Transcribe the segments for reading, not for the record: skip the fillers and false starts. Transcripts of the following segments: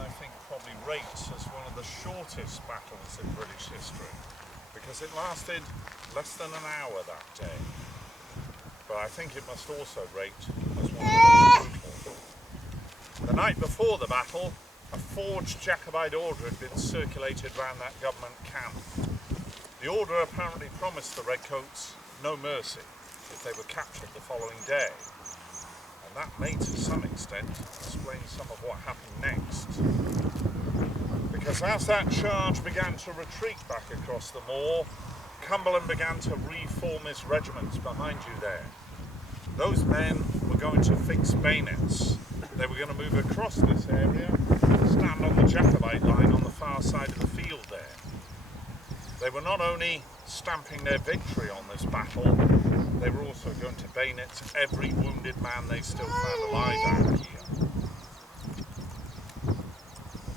I think, probably rates as one of the shortest battles in British history, because it lasted less than an hour that day. But I think it must also rate as one of the most brutal. The night before the battle, a forged Jacobite order had been circulated round that government camp. The order apparently promised the Redcoats no mercy if they were captured the following day. And that may to some extent explain some of what happened next. Because as that charge began to retreat back across the moor, Cumberland began to reform his regiments behind you there. Those men were going to fix bayonets. They were going to move across this area, stand on the Jacobite line on the far side of the field there. They were not only stamping their victory on this battle, they were also going to bayonet every wounded man they still found alive out here.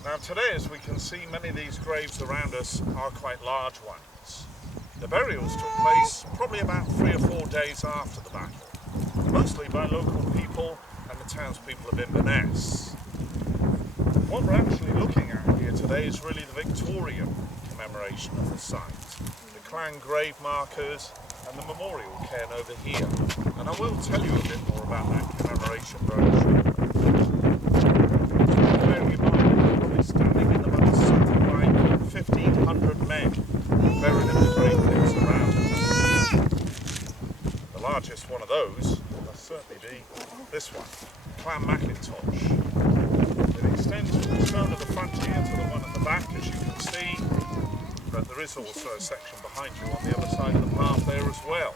Now today, as we can see, many of these graves around us are quite large ones. The burials took place probably about 3 or 4 days after the battle, mostly by local people and the townspeople of Inverness. What we're actually looking at here today is really the Victorian commemoration of the site, the clan grave markers and the memorial cairn over here. And I will tell you a bit more about that commemoration very shortly. Bearing in mind, we're probably standing in amongst something like 1,500 men buried in the grave pits around us. The largest one of those must certainly be this one, Clan Macintosh. It extends from the stone of the frontier to the one at the back, as you can see, but there is also a section behind you on the other side of the path there as well.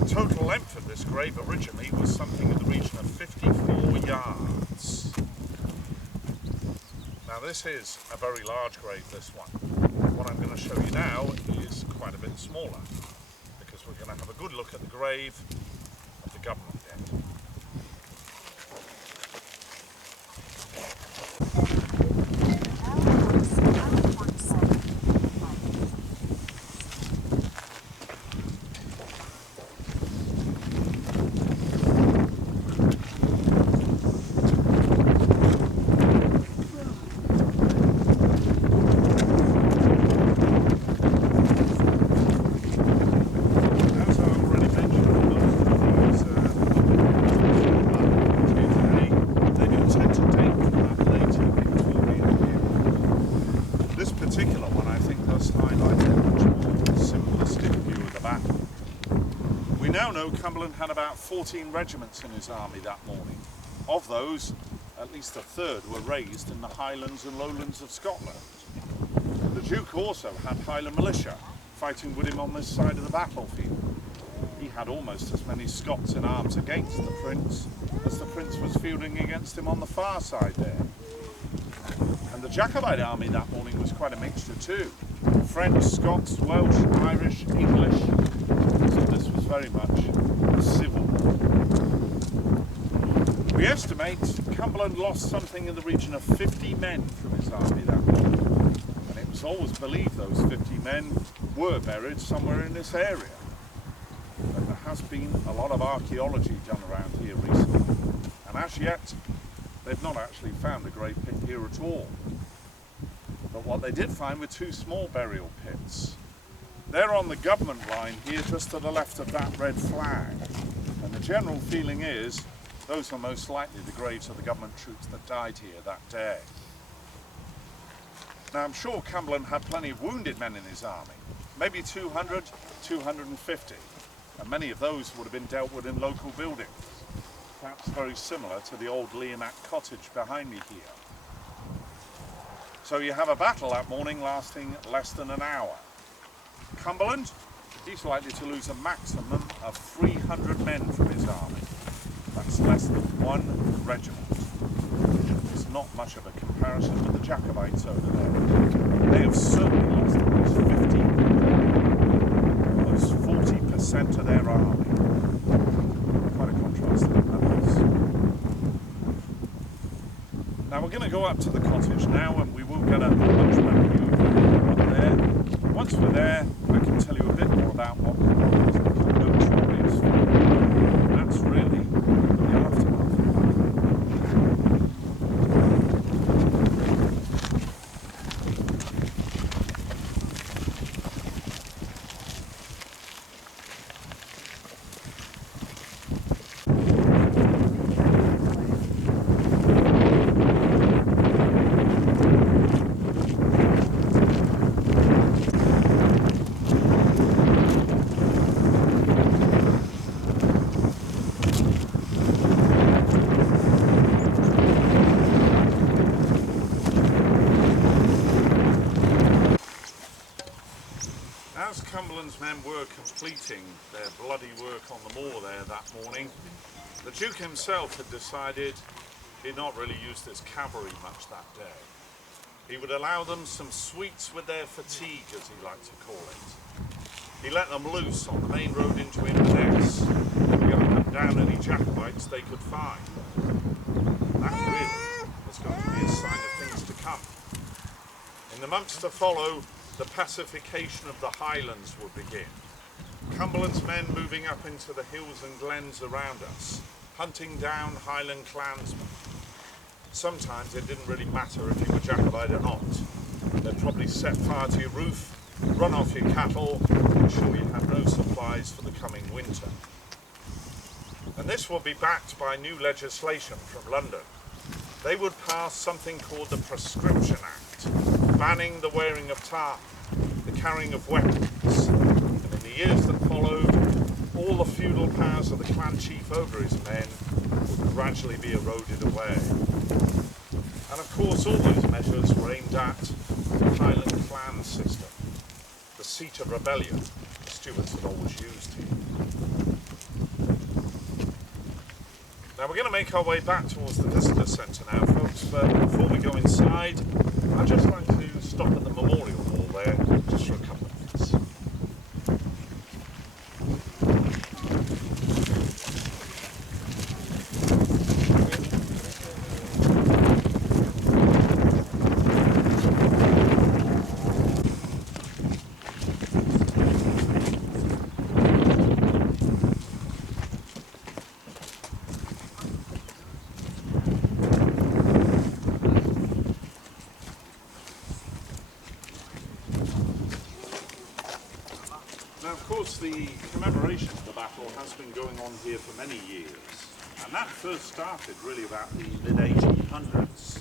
The total length of this grave originally was something in the region of 54 yards. Now this is a very large grave, this one. What I'm going to show you now is quite a bit smaller, because we're going to have a good look at the grave of the government dead. Cumberland had about 14 regiments in his army that morning. Of those, at least a third were raised in the Highlands and Lowlands of Scotland. The Duke also had Highland militia fighting with him on this side of the battlefield. He had almost as many Scots in arms against the Prince as the Prince was fielding against him on the far side there. And the Jacobite army that morning was quite a mixture too. French, Scots, Welsh, Irish, English. So this was very much a civil war. We estimate Cumberland lost something in the region of 50 men from his army that morning. And it was always believed those 50 men were buried somewhere in this area. But there has been a lot of archaeology done around here recently. And as yet, they've not actually found a grave pit here at all. But what they did find were 2 small burial pits. They're on the government line here, just to the left of that red flag. And the general feeling is those are most likely the graves of the government troops that died here that day. Now I'm sure Cumberland had plenty of wounded men in his army, maybe 200, 250, and many of those would have been dealt with in local buildings, perhaps very similar to the old Leonac cottage behind me here. So you have a battle that morning lasting less than an hour. Cumberland, he's likely to lose a maximum of 300 men from his army. That's less than 1 regiment. It's not much of a comparison with the Jacobites over there. They have certainly lost at least 50, almost 40% of their army. Quite a contrast to the numbers. Now we're going to go up to the cottage now, and we will get a much better view up there. Once we're there, I can tell you a bit more about what the notorious for. That's really the aftermath. Cumberland's men were completing their bloody work on the moor there that morning, the Duke himself had decided he'd not really used his cavalry much that day. He would allow them some sweets with their fatigue, as he liked to call it. He let them loose on the main road into Inverness. They were going to hunt down any Jacobites they could find. That really was going to be a sign of things to come. In the months to follow, the pacification of the Highlands would begin. Cumberland's men moving up into the hills and glens around us, hunting down Highland clansmen. Sometimes it didn't really matter if you were Jacobite or not. They'd probably set fire to your roof, run off your cattle, ensure you had no supplies for the coming winter. And this would be backed by new legislation from London. They would pass something called the Proscription Act, banning the wearing of tartan, the carrying of weapons. And in the years that followed, all the feudal powers of the clan chief over his men would gradually be eroded away. And of course all those measures were aimed at the Highland clan system, the seat of rebellion the Stuarts had always used here. Now we're going to make our way back towards the visitor centre now, folks, but before we go inside, I'd just like to stop at the memorial wall there just for a couple of minutes. Now, of course, the commemoration of the battle has been going on here for many years, and that first started really about the mid-1800s.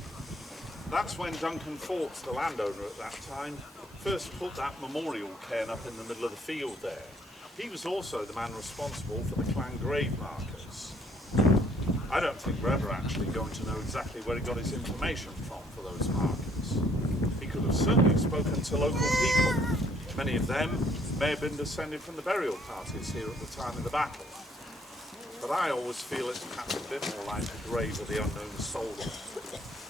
That's when Duncan Fawkes, the landowner at that time, first put that memorial cairn up in the middle of the field there. He was also the man responsible for the clan grave markers. I don't think we're ever actually going to know exactly where he got his information from for those markers. He could have certainly spoken to local people. Many of them may have been descended from the burial parties here at the time of the battle. But I always feel it's perhaps a bit more like the grave of the unknown soldier.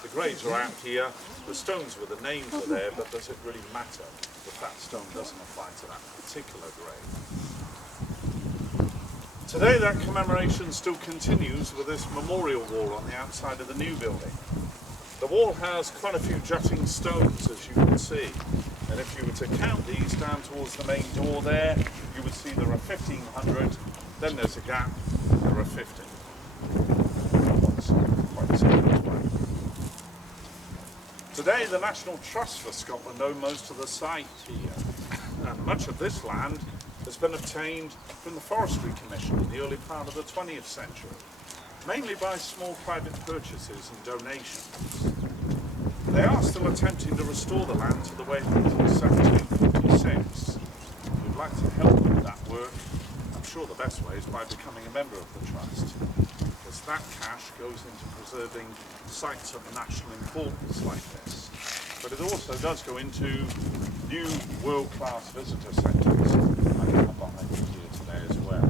The graves are out here, the stones with the names are there, but does it really matter if that stone doesn't apply to that particular grave? Today that commemoration still continues with this memorial wall on the outside of the new building. The wall has quite a few jutting stones, as you can see. And if you were to count these down towards the main door there, you would see there are 1,500, then there's a gap, there are 50. Quite simple. Today the National Trust for Scotland own most of the site here, and much of this land has been obtained from the Forestry Commission in the early part of the 20th century, mainly by small private purchases and donations. They are still attempting to restore the land to the way it was in 1746. We'd like to help with that work. I'm sure the best way is by becoming a member of the Trust, because that cash goes into preserving sites of national importance like this. But it also does go into new world-class visitor centres. I can have on that here today as well.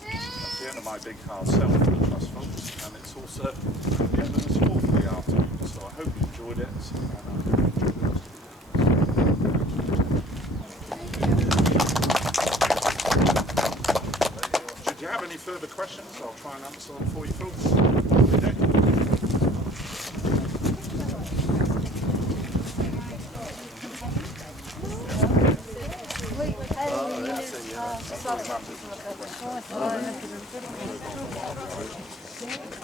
That's the end of my big hard sell for the Trust, folks, and it's also the end of the sport for the afternoon. So I hope you enjoyed it, and I hope you enjoyed the rest of it. Should you have any further questions, I'll try and answer them for you folks. Have a good day. Sorry.